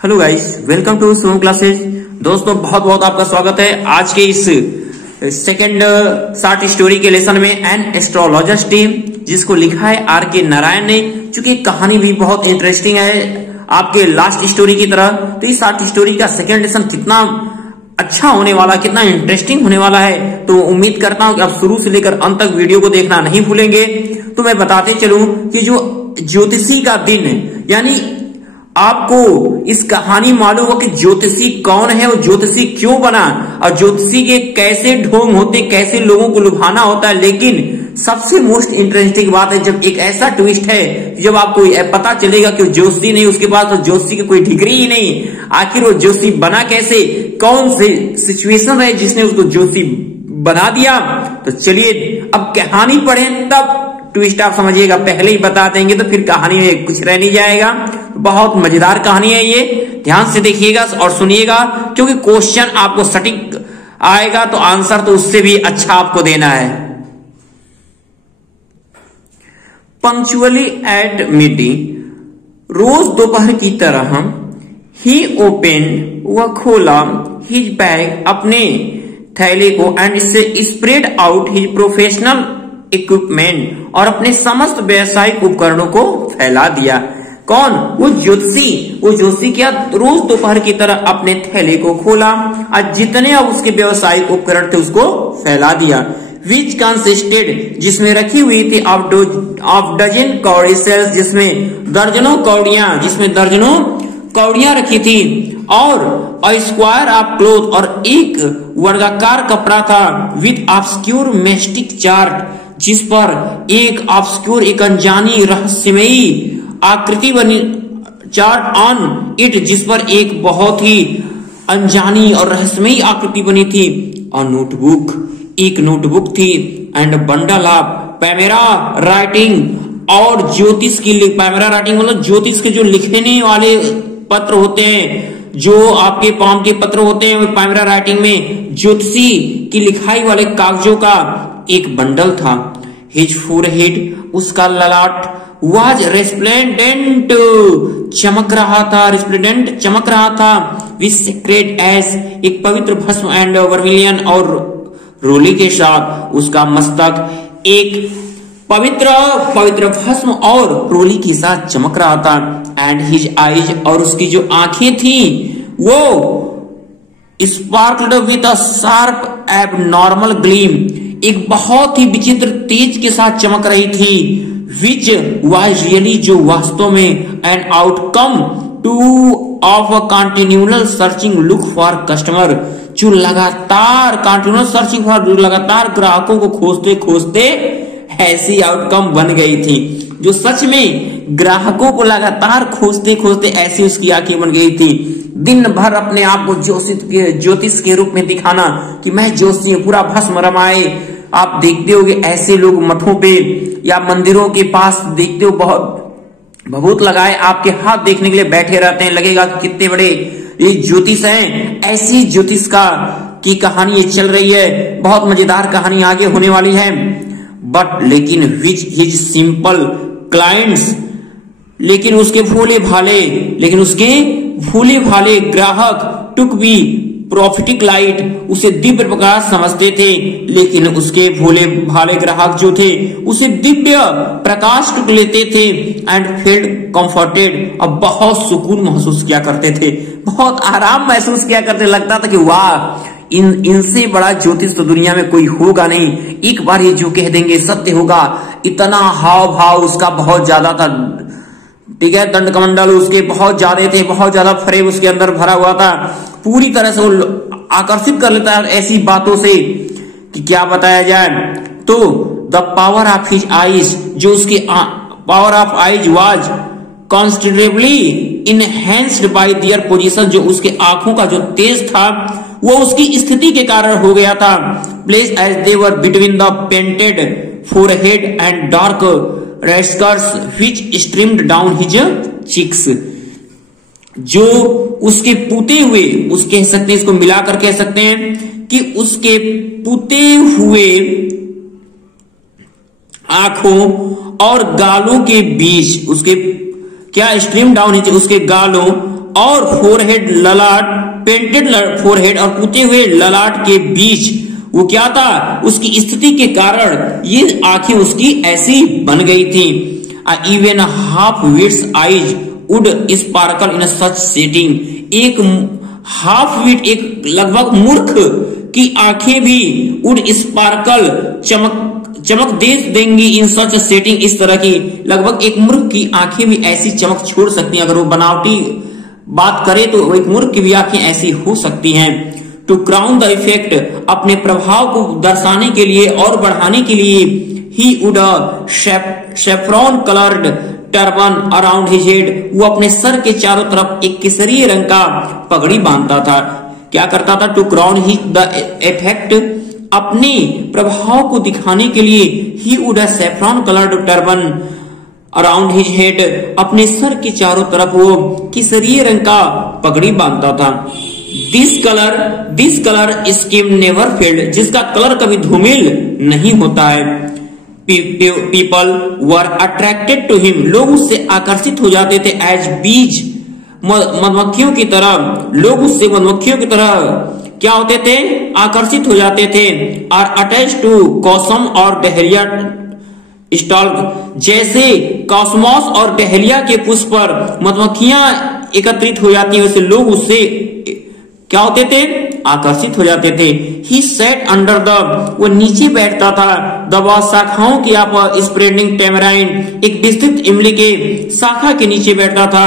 Hello guys, welcome to Som classes. दोस्तों बहुत बहुत आपका स्वागत है आज के इस सेकंड शॉर्ट स्टोरी के लेसन में। एन एस्ट्रोलॉजर्स टीम, जिसको लिखा है R.K. नारायण ने। चूंकि कहानी भी बहुत इंटरेस्टिंग है आपके लास्ट स्टोरी की तरह, तो इस शॉर्ट स्टोरी का सेकंड लेसन कितना अच्छा होने वाला, कितना इंटरेस्टिंग होने वाला है, तो उम्मीद करता हूं कि आप शुरू से लेकर अंत तक वीडियो को देखना नहीं भूलेंगे। तो मैं बताते चलूं कि जो ज्योतिषी का दिन, यानी आपको इस कहानी मालूम हो कि ज्योतिषी कौन है और ज्योतिषी क्यों बना, और ज्योतिषी के कैसे ढोंग होते, कैसे लोगों को लुभाना होता है। लेकिन सबसे मोस्ट इंटरेस्टिंग बात है जब एक ऐसा ट्विस्ट है, जब आपको पता चलेगा कि ज्योतिषी नहीं, उसके पास तो ज्योतिषी की कोई डिग्री ही नहीं, आखिर वो ज्योतिषी बना कैसे, कौन से सिचुएशन है जिसने उसको ज्योतिषी बना दिया। तो चलिए अब कहानी पढ़ें, तब ट्विस्ट आप समझिएगा। पहले ही बता देंगे तो फिर कहानी में कुछ रह नहीं जाएगा। बहुत मजेदार कहानी है ये, ध्यान से देखिएगा और सुनिएगा, क्योंकि क्वेश्चन आपको सटीक आएगा तो आंसर तो उससे भी अच्छा आपको देना है। पंक्चुअली एट मिडनाइट, रोज दोपहर की तरह, ही ओपन, वह खोला, हिज बैग, अपने थैले को, and spread out his professional equipment, और अपने समस्त व्यावसायिक उपकरणों को फैला दिया। कौन? वो ज्योतिषी। वो ज्योतिषी क्या, रोज दोपहर की तरह अपने थैले को खोला और जितने अब उसके व्यावसायिक उपकरण थे उसको फैला दिया। विच कंसिस्टेड, जिसमें रखी हुई थी ऑफ डजन कौड़ी सेल्स, जिसमें दर्जनों कौड़ियां रखी थी, और अ स्क्वायर ऑफ क्लोथ, और एक वर्गाकार कपड़ा था, विद ऑब्स्क्यूर मेस्टिक चार्ट, जिस पर एक ऑब्स्क्यूर, एक अनजानी रहस्यमयी आकृति बनी, चार्ट ऑन इट, जिस पर एक बहुत ही अनजानी और रहस्यमयी आकृति बनी थी। और नोटबुक, एक नोटबुक थी, एंड बंडल ऑफ पैमेरा राइटिंग, और ज्योतिष की पैमेरा राइटिंग मतलब ज्योतिष के जो लिखने वाले पत्र होते हैं, जो आपके पाम के पत्र होते हैं, पैमेरा राइटिंग में ज्योतिषी की लिखाई वाले कागजों का एक बंडल था। हिज फोरहेड, उसका ललाट, वाज रेस्प्लेंडेंट, चमक रहा था, विथ सेक्रेट एस, एक पवित्र भस्म, एंड वर्मिलियन, और रोली के साथ उसका मस्तक एक पवित्र भस्म और रोली के साथ चमक रहा था। एंड हिज आईज, और उसकी जो आंखें थी वो sparked with a sharp abnormal gleam, एक बहुत ही विचित्र तेज के साथ चमक रही थी। विच वाज रियली, जो वास्तव में an outcome two of a continual searching look for customer, जो लगातार कंटिन्यूअल सर्चिंग फॉर, लगातार ग्राहकों को खोजते खोजते ऐसी आउटकम बन गई थी, जो सच में ग्राहकों को लगातार खोजते खोजते ऐसी उसकी आंखें बन गई थी। दिन भर अपने आप को ज्योतिष के रूप में दिखाना कि मैं ज्योतिषी हूं, पूरा भस्म रमाए। आप देखते होगे ऐसे लोग मठों पे या मंदिरों के पास देखते हो, बहुत भभूत लगाए आपके हाथ देखने के लिए बैठे रहते हैं, लगेगा कि कितने बड़े ये ज्योतिष हैं। ऐसी ज्योतिष की कहानी ये चल रही है, बहुत मजेदार कहानी आगे होने वाली है। बट लेकिन विच हिज सिंपल क्लाइंट्स, लेकिन उसके भोले भाले ग्राहक टुक बी प्रॉफिटिक लाइट, उसे दिव्य प्रकाश समझते थे, लेकिन उसके भोले भाले ग्राहक जो थे उसे दिव्य प्रकाश टुक लेते थे। एंड फील्ड कंफर्टेड, अब बहुत सुकून महसूस किया करते थे, बहुत आराम महसूस किया करते, लगता था कि वाह, इनसे बड़ा ज्योतिष तो दुनिया में कोई होगा नहीं, एक बार ये जो कह देंगे सत्य होगा। इतना हाव भाव उसका बहुत ज्यादा था, ठीक है, दंड कमंडल उसके बहुत ज्यादा थे, बहुत ज्यादा फ्रेम उसके अंदर भरा हुआ था, पूरी तरह से वो आकर्षित कर लेता है ऐसी बातों से कि क्या बताया जाए। तो the power of his eyes, जो उसके power of eyes was considerably enhanced by their position, जो उसके आंखों का जो तेज था वो उसकी स्थिति के कारण हो गया था। Place as they were between the painted forehead and dark whiskers which streamed down his cheeks, जो उसके पुते हुए, उस कह सकते हैं, इसको मिलाकर कह सकते हैं कि उसके पुते हुए आंखों और गालों के बीच, उसके क्या स्ट्रीम डाउन, उसके गालों और फोरहेड ललाट, पेंटेड फोरहेड और पुते हुए ललाट के बीच वो क्या था, उसकी स्थिति के कारण ये आंखें उसकी ऐसी बन गई थी। Even half wits eyes would sparkle in such setting, एक हाफ विट, एक लगभग मूर्ख की आंखें भी वुड स्पार्कल, चमक दे देंगी इन सच सेटिंग, इस तरह की लगभग एक मूर्ख की आंखें भी ऐसी चमक छोड़ सकती हैं। अगर वो बनावटी बात करे तो एक मूर्ख की भी आंखें ऐसी हो सकती हैं। टू क्राउन द इफेक्ट, अपने प्रभाव को दर्शाने के लिए और बढ़ाने के लिए, he would saffron coloured turban around his head, वो अपने सर के चारों तरफ एक केसरिया रंग का पगड़ी बांधता था। क्या करता था? To crown he the effect, अपने प्रभाव को दिखाने के लिए, he would saffron coloured turban around his head, अपने सर के चारों तरफ वो केसरिया रंग का पगड़ी बांधता था। This colour scheme never failed, जिसका कलर कभी धूमिल नहीं होता है। People were attracted to him, लोग उससे आकर्षित हो जाते थे। एज बीज, मधुमक्खियों की तरह, लोग उससे मधुमक्खियों की तरह क्या होते थे? आकर्षित हो जाते थे। आर अटैच टू कॉसम और डहेलिया स्टॉल्क, जैसे कॉस्मोस और डहेलिया के पुष्प पर मधुमक्खियां एकत्रित हो जाती है, वैसे लोग उससे क्या होते थे? आकर्षित हो जाते थे। ही सेट अंडर द, वो नीचे बैठता था, दबा शाखाओं की आप स्प्रेडिंग टेमराइन, एक विस्तृत इमली के शाखा के नीचे बैठता था।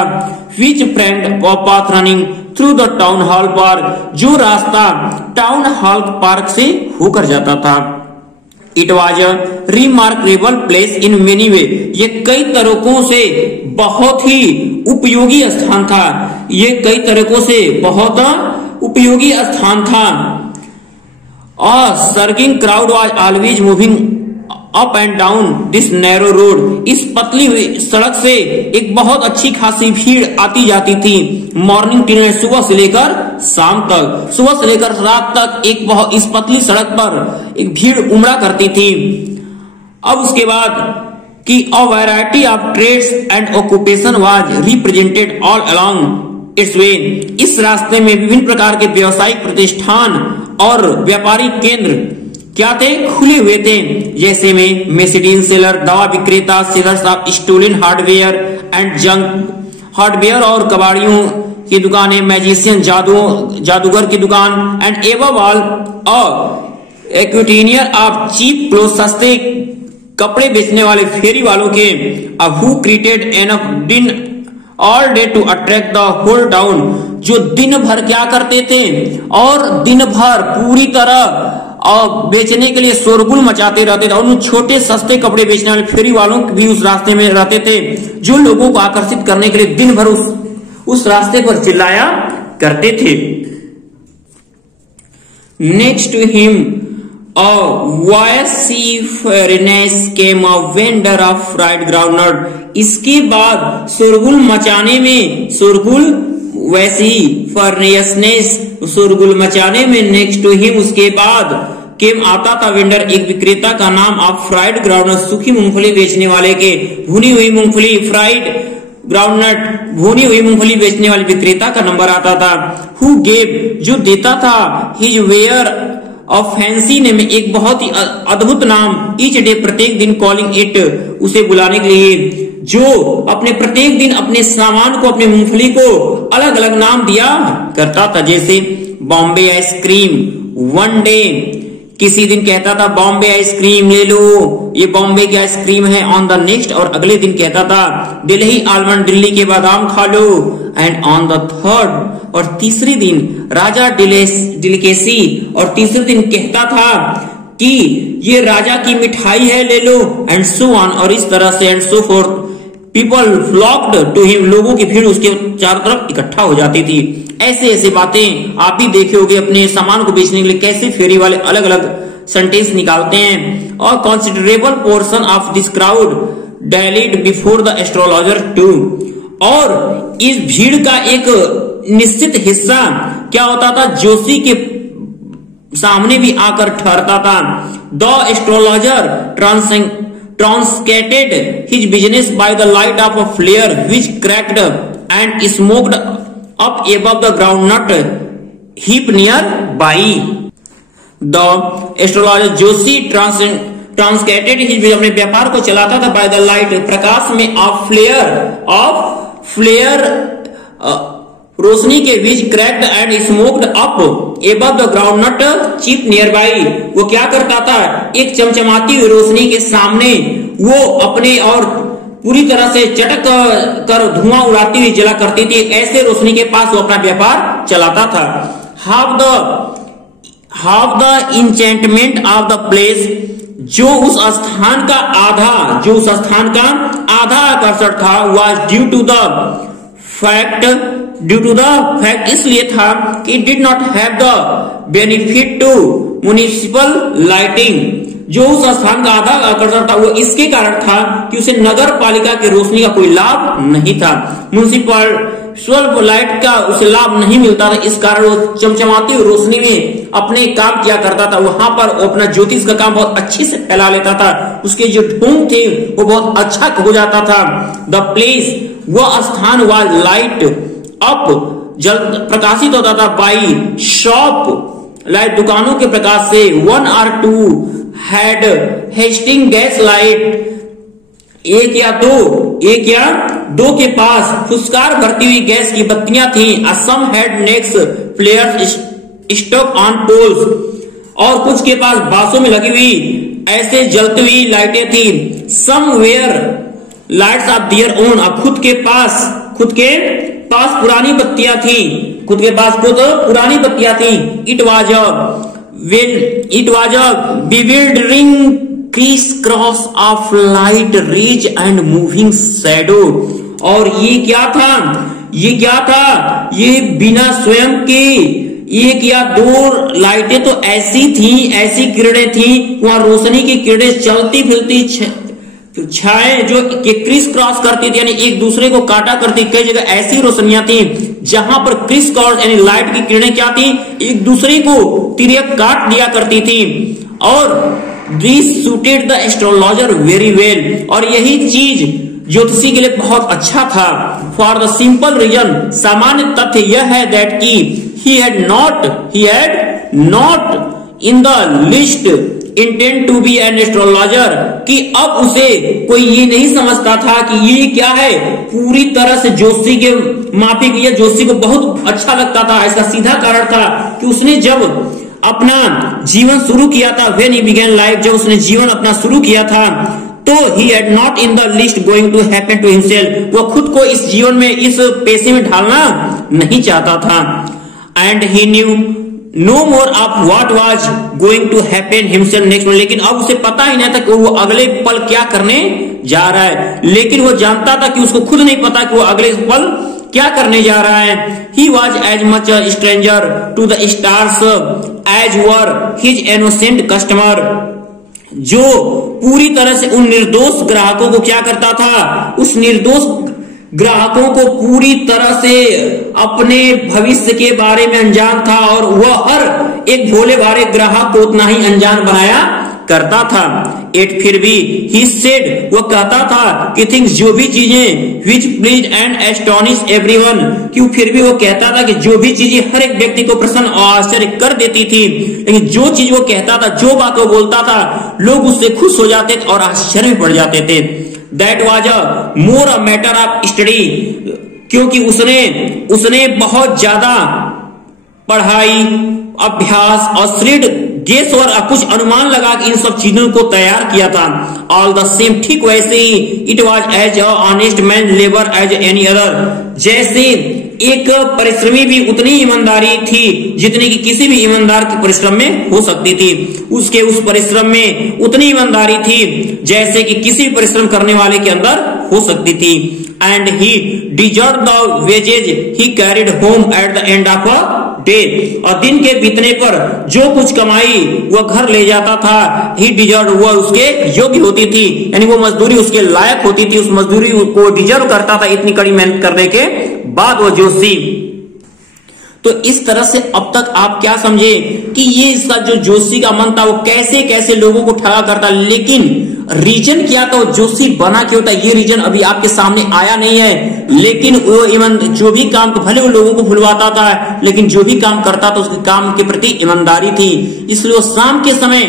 Which friend path running through the town hall park, जो रास्ता टाउन हॉल पार्क से होकर जाता था। It was a remarkable place in many way, ये कई तरीकों से बहुत ही उपयोगी स्थान था। ये कई तरीकों से बहुत उपयोगी स्थान था। और surging crowd was always moving up and down this narrow road, इस पतली हुई सड़क से एक बहुत अच्छी खासी भीड़ आती जाती थी। मॉर्निंग टिल, सुबह से लेकर शाम तक, सुबह से लेकर रात तक एक बहुत इस पतली सड़क पर एक भीड़ उमड़ा करती थी। अब उसके बाद कि a variety of trades and occupation was represented all along its way, इस रास्ते में विभिन्न प्रकार के व्यावसायिक प्रतिष्ठान और व्यापारिक केंद्र क्या थे? खुले हुए थे। जैसे में मेसिडीन सेलर, दवा विक्रेता, sellers of stolen hardware and junk hardware और कबाड़ियों की दुकानें, मैजिशियन जादूगर की दुकान, and above all auctioneer of cheap cloth, सस्ते कपड़े बेचने वाले फेरी वालों के, who created enough din all day to attract the whole town, जो दिन भर क्या करते थे? और दिन भर पूरी तरह और बेचने के लिए शोरगुल मचाते रहते थे। और उन छोटे सस्ते कपड़े बेचने वाले फेरी वालों भी उस रास्ते में रहते थे, जो लोगों को आकर्षित करने के लिए दिन भर उस रास्ते पर चिल्लाया करते थे। Next to him came a vendor of fried groundnut, इसके बाद शोरगुल मचाने में, शोरगुल वैसी फर्नियसनेस, शोरगुल मचाने में, नेक्स्ट टू हिम उसके बाद केम आता था वेंडर, एक विक्रेता का नाम ऑफ फ्राइड ग्राउंडनट, सूखी मूंगफली बेचने वाले के, भुनी हुई मूंगफली, फ्राइड ग्राउंडनट, भुनी हुई मूंगफली बेचने वाले विक्रेता का नंबर आता था। हु गेव, जो देता था, his ware of fancy name, एक बहुत ही अद्भुत नाम, ईच डे, प्रत्येक दिन, कॉलिंग इट, उसे बुलाने के लिए, जो अपने प्रत्येक दिन अपने सामान को, अपने मूंगफली को अलग अलग नाम दिया करता था। जैसे बॉम्बे आइसक्रीम, वन डे, किसी दिन कहता था बॉम्बे आइसक्रीम ले लो, ये बॉम्बे की आइसक्रीम है, ऑन द नेक्स्ट, और अगले दिन कहता था दिल्ली आलमंड, दिल्ली के बादाम खा लो, एंड ऑन द थर्ड, और तीसरे दिन राजा डिलिकेसी, और तीसरे दिन कहता था कि ये राजा की मिठाई है, ले लो, एंड सो ऑन, और इस तरह से, and so forth. People flocked to him, लोगों की भीड़ उसके चारों तरफ इकट्ठा हो जाती थी। ऐसे ऐसे बातें आप भी देखे होंगे, अपने सामान को बेचने के लिए कैसे फेरी वाले अलग अलग सेंटेंस निकालते हैं। और considerable portion of this crowd dallied before the astrologer too, और इस भीड़ का एक निश्चित हिस्सा क्या होता था? जोशी के सामने भी आकर ठहरता था। The astrologer translated his business by the light of a flare which cracked and smoked up above the groundnut heap nearby. The astrologer Joshi transacted his अपने व्यापार को चलाता था बाय द लाइट प्रकाश में ऑफ फ्लेयर रोशनी के बीच cracked and smoked up above the groundnut chip nearby. वो क्या करता था, एक चमचमाती हुई रोशनी के सामने वो अपने और पूरी तरह से चटक कर धुआं उड़ाती हुई जला करती थी। ऐसे रोशनी के पास वो अपना व्यापार चलाता था। Half the enchantment of the place, जो उस स्थान का आधा आकर्षण था, was due to the fact इसलिए था कि did not have the benefit to municipal lighting. जो उस स्थान का आधा आकर्षण था वो इसके कारण था कि उसे नगर पालिका की रोशनी का कोई लाभ नहीं था, म्युनिसिपल लाइट का उसे लाभ नहीं मिलता था। इस कारण वो चमचमाती हुई रोशनी में अपने काम किया करता था। वहां पर अपना ज्योतिष का काम बहुत अच्छे से फैला लेता था। उसके जो ढोंग थे वो बहुत अच्छा हो जाता था। द प्लेस, वह स्थान वाज लाइट अप, जल प्रकाशित होता था बाई शॉप लाइट, दुकानों के प्रकाश से। 1 or 2 had hissing gas light, एक या दो के पास फुसकार भरती हुई गैस की बत्तियां थी। Some had naked flare stuck on poles, और कुछ के पास बांसों में लगी हुई ऐसे जलती हुई लाइटें थी। Some were lights of their own, खुद के पास पुरानी बत्तियां थी, पुरानी बत्तियां थी। It was a bewildering crisscross of light rich and moving shadow. और ये क्या था, ये बिना स्वयं के एक या दो लाइटें तो ऐसी किरणें थी, वहां रोशनी की किरणें चलती फिरती छाए जो क्रिस क्रॉस करती थी, यानी एक दूसरे को काटा करती। कई जगह ऐसी रोशनियां थी जहां पर क्रिस क्रॉस यानी लाइट की किरणें क्या थी, एक दूसरे को तिर्यक काट दिया करती थी। और this suited the astrologer very well, और यही चीज ज्योतिषी के लिए बहुत अच्छा था। फॉर द सिंपल रीजन, सामान्य तथ्य यह है दैट की he had not in the least intend to be an astrologer, कि अब उसे कोई ये नहीं समझता था कि ये क्या है, पूरी तरह से ज्योतिषी के माफिक, ये ज्योतिषी को बहुत अच्छा लगता था। इसका सीधा कारण था कि उसने जब अपना जीवन शुरू किया था, व्हेन ही बिगेन लाइफ, जब उसने जीवन अपना शुरू किया था, तो he had not in the least going to happen to himself, वो खुद को इस जीवन में इस पेशे में ढालना नहीं चाहता था। And he knew no more of what was going to happen himself next, लेकिन अब उसे पता ही नहीं था कि वो अगले पल क्या करने जा रहा है। लेकिन वो जानता था कि उसको खुद नहीं पता कि वो अगले पल क्या करने जा रहा है। He was as much a stranger to the stars as were his innocent customer, जो पूरी तरह से उन निर्दोष ग्राहकों को क्या करता था, उस निर्दोष ग्राहकों को पूरी तरह से अपने भविष्य के बारे में अनजान था, और वह हर एक भोले भाले ग्राहक को उतना ही अनजान बनाया करता था। एट फिर भी ही सेड, वो कहता था कि थिंग्स, जो भी चीजें, विच प्लीज एंड एस्टोनिश एवरीवन, क्यों फिर भी वो कहता था कि जो भी चीजें हर एक व्यक्ति को प्रसन्न और आश्चर्य कर देती थी। लेकिन जो चीज वो कहता था, जो बात वो बोलता था, लोग उससे खुश हो जाते थे और आश्चर्य में पड़ जाते थे। That was a more a matter of study, क्योंकि उसने बहुत ज्यादा पढ़ाई, अभ्यास और श्रेड गेस और कुछ अनुमान लगा कि इन सब चीजों को तैयार किया था। ऑल द सेम, ठीक वैसे ही, it was as a honest man labour as any other, जैसे एक परिश्रमी भी उतनी ईमानदारी थी जितनी कि किसी भी ईमानदार के परिश्रम में हो सकती थी। उसके उस परिश्रम में उतनी ईमानदारी थी जैसे कि किसी भी परिश्रम करने वाले के अंदर हो सकती थी। And he deserved the wages he carried home at the end of a day, और दिन के बीतने पर जो कुछ कमाई वह घर ले जाता था, ही डिजर्व, वह उसके योग्य होती थी, यानी वो मजदूरी उसके लायक होती थी, उस मजदूरी को डिजर्व करता था इतनी कड़ी मेहनत करने के बाद वो जोशी। तो इस तरह से अब तक आप क्या समझे कि ये इसका जो जोशी का मन था वो कैसे कैसे लोगों को ठगा करता, लेकिन रीजन क्या था, जोशी बना क्यों था, ये रीजन अभी आपके सामने आया नहीं है। लेकिन वो ईमान जो भी काम, भले वो लोगों को भुलवाता था, लेकिन जो भी काम करता था उसके काम के प्रति ईमानदारी थी, इसलिए वो शाम के समय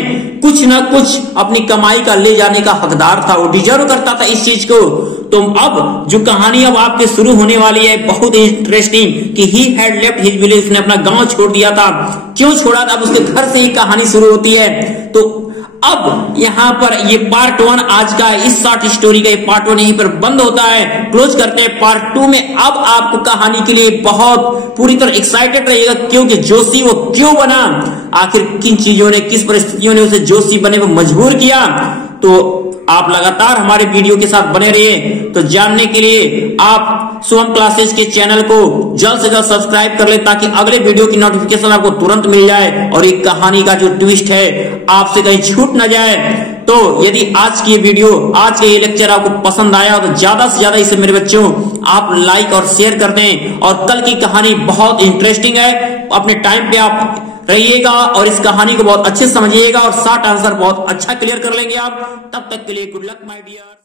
कुछ ना कुछ अपनी कमाई का ले जाने का हकदार था, वो डिजर्व करता था इस चीज को। तो अब जो कहानी अब आपके शुरू होने वाली है बहुत इंटरेस्टिंग, कि he had left his village, उसने अपना गांव छोड़ दिया था। क्यों छोड़ा था, अब उसके घर से ही कहानी शुरू होती है। तो अब यहाँ पर ये पार्ट 1 आज का, इस शॉर्ट स्टोरी का ये पार्ट 1 यहीं पर बंद होता है। क्लोज करते हैं पार्ट 2 में। अब आपको कहानी के लिए बहुत पूरी तरह एक्साइटेड रहिएगा, क्योंकि जोशी वो क्यों बना, आखिर किन चीजों ने, किस परिस्थितियों ने उसे जोशी बने को मजबूर किया। तो आप लगातार हमारे वीडियो के साथ बने रहिए। तो जानने के लिए आप शुभम क्लासेस के चैनल को जल्द से जल्द सब्सक्राइब कर ले, ताकि अगले वीडियो की नोटिफिकेशन आपको तुरंत मिल जाए और एक कहानी का जो ट्विस्ट है आपसे कहीं छूट ना जाए। तो यदि आज की वीडियो, आज का ये लेक्चर आपको पसंद आया तो ज्यादा से ज्यादा इसे मेरे बच्चों आप लाइक और शेयर कर दें। और कल की कहानी बहुत इंटरेस्टिंग है, अपने टाइम पे आप रहिएगा और इस कहानी को बहुत अच्छे से समझिएगा और शॉर्ट आंसर बहुत अच्छा क्लियर कर लेंगे आप। तब तक के लिए गुड लक माय डियर।